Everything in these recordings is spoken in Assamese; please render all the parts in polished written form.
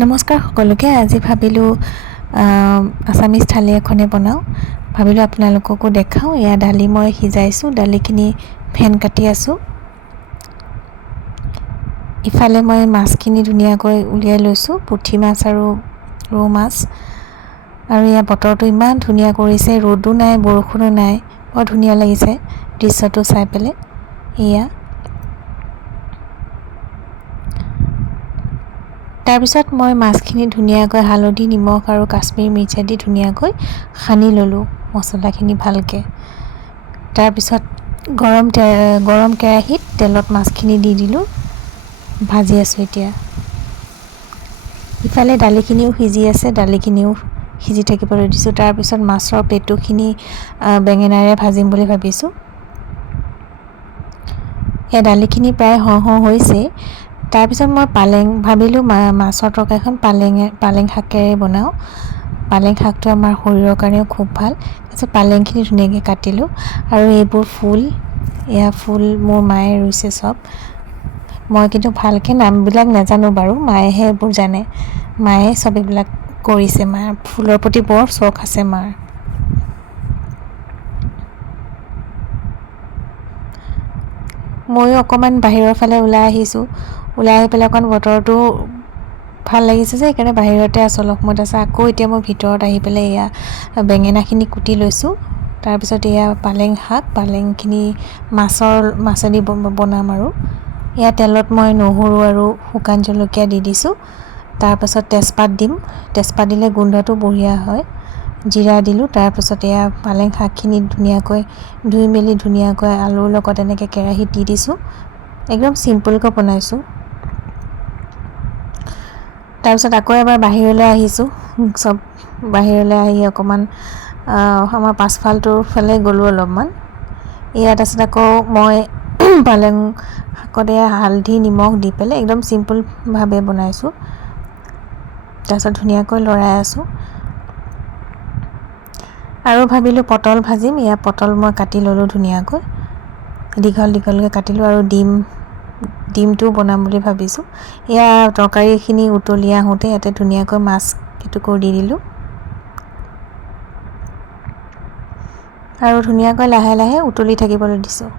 নমস্কাৰ সকলোকে। আজি ভাবিলোঁ আছামিজ থালি এখনে বনাওঁ। ভাবিলোঁ আপোনালোককো দেখাওঁ। এয়া দালি মই সিজাইছোঁ, দালিখিনি ফেন কাটি আছোঁ। ইফালে মই মাছখিনি ধুনীয়াকৈ উলিয়াই লৈছোঁ, পুঠি মাছ আৰু ৰৌ মাছ। আৰু এয়া বতৰটো ইমান ধুনীয়া কৰিছে, ৰ'দো নাই বৰষুণো নাই, বৰ ধুনীয়া লাগিছে দৃশ্যটো চাই পেলাই। এয়া তাৰপিছত মই মাছখিনি ধুনীয়াকৈ হালধি, নিমখ আৰু কাশ্মীৰী মিৰ্চি দি ধুনীয়াকৈ সানি ল'লোঁ মছলাখিনি ভালকৈ। তাৰপিছত গৰম কেৰাহীত তেলত মাছখিনি দি দিলোঁ, ভাজি আছোঁ এতিয়া। ইফালে দালিখিনিও সিজি আছে, দালিখিনিও সিজি থাকিবলৈ দিছোঁ। তাৰপিছত মাছৰ পেটুখিনি বেঙেনাৰে ভাজিম বুলি ভাবিছোঁ। এই দালিখিনি প্ৰায় হওঁ হৈছেই। তাৰপিছত মই ভাবিলোঁ মাছৰ তৰকাৰীখন পালেং শাকেৰে বনাওঁ। পালেং শাকটো আমাৰ শৰীৰৰ কাৰণেও খুব ভাল। তাৰপিছত পালেংখিনি ধুনীয়াকৈ কাটিলোঁ। আৰু এইবোৰ এয়া ফুল মোৰ মায়ে ৰুইছে চব। মই কিন্তু ভালকৈ নামবিলাক নাজানো বাৰু, মায়েহে এইবোৰ জানে। মায়ে চব এইবিলাক কৰিছে। মাৰ ফুলৰ প্ৰতি বৰ চখ আছে মাৰ। ময়ো অকণমান বাহিৰৰ ফালে ওলাই আহিছোঁ। ওলাই আহি পেলাই অকণ বতৰটো ভাল লাগিছে যে সেইকাৰণে বাহিৰতে আছোঁ অলপ সময়। তাৰপিছত আকৌ এতিয়া মই ভিতৰত আহি পেলাই এয়া বেঙেনাখিনি কুটি লৈছোঁ। তাৰপিছত এয়া পালেংখিনি মাছেদি বনাম আৰু। এয়া তেলত মই নহৰু আৰু শুকান জলকীয়া দি দিছোঁ। তাৰপাছত তেজপাত দিম, তেজপাত দিলে গোন্ধটো বঢ়িয়া হয়। জিৰা দিলোঁ। তাৰপিছত এয়া পালেং শাকখিনি ধুনীয়াকৈ ধুই মেলি ধুনীয়াকৈ আলুৰ লগত এনেকৈ কেৰাহীত দি দিছোঁ। একদম চিম্পুলকৈ বনাইছোঁ। তাৰপিছত আকৌ এবাৰ বাহিৰলৈ আহিছোঁ। বাহিৰলৈ আহি অকণমান আমাৰ পাছফালটোৰ ফালে গ'লোঁ অলপমান। ইয়াত তাৰপিছত আকৌ মই পালেং শাকত এয়া হালধি নিমখ দি পেলাই একদম চিম্পুলভাৱে বনাইছোঁ। তাৰপিছত ধুনীয়াকৈ লৰাই আছোঁ। আৰু ভাবিলোঁ পটল ভাজিম। এয়া পটল মই কাটি ল'লোঁ ধুনীয়াকৈ, দীঘলকৈ কাটিলোঁ। আৰু ডিমটোও বনাম বুলি ভাবিছোঁ। এয়া তৰকাৰীখিনি উতলি আহোঁতে ইয়াতে ধুনীয়াকৈ মাছ কেইটুকুৰ দি দিলোঁ। আৰু ধুনীয়াকৈ লাহে লাহে উতলি থাকিবলৈ দিছোঁ।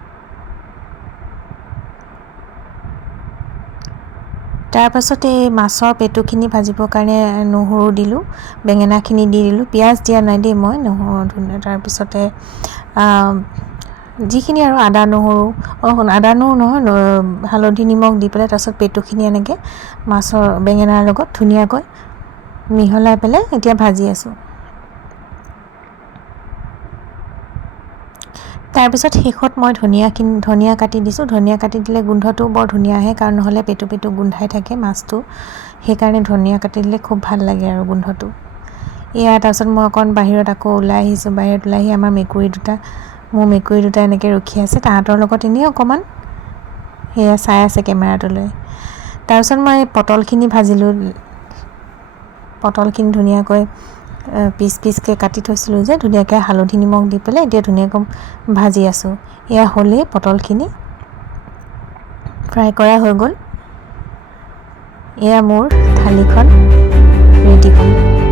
তাৰপাছত এই মাছৰ পেটুখিনি ভাজিবৰ কাৰণে নহৰু দিলোঁ, বেঙেনাখিনি দি দিলোঁ। পিঁয়াজ দিয়া নাই দেই মই, নহৰু। তাৰপিছতে যিখিনি আৰু আদা নহৰু নহয়, হালধি নিমখ দি পেলাই তাৰপিছত পেটুখিনি এনেকৈ বেঙেনাৰ লগত ধুনীয়াকৈ মিহলাই পেলাই এতিয়া ভাজি আছোঁ। তাৰপিছত শেষত মই ধনিয়া কাটি দিছোঁ। ধনিয়া কাটি দিলে গোন্ধটো বৰ ধুনীয়া আহে, কাৰণ নহ'লে পেটু গোন্ধাই থাকে মাছটো। সেইকাৰণে ধনিয়া কাটি দিলে খুব ভাল লাগে আৰু গোন্ধটো। এয়া তাৰপিছত মই অকণ বাহিৰত আকৌ ওলাই আহিছোঁ। বাহিৰত ওলাই আহি মোৰ মেকুৰী দুটা এনেকৈ ৰখি আছে। তাহাঁতৰ লগত এনেই অকণমান সেয়া চাই আছে কেমেৰাটোলৈ। তাৰপিছত মই পটলখিনি ভাজিলোঁ। পটলখিনি ধুনীয়াকৈ পিচকৈ কাটি থৈছিলোঁ যে, ধুনীয়াকৈ হালধি নিমখ দি পেলাই এতিয়া ধুনীয়াকৈ ভাজি আছোঁ। এয়া হ'লেই পটলখিনি ফ্ৰাই কৰা হৈ গ'ল। এয়া মোৰ থালিখন ৰেডি হ'ল।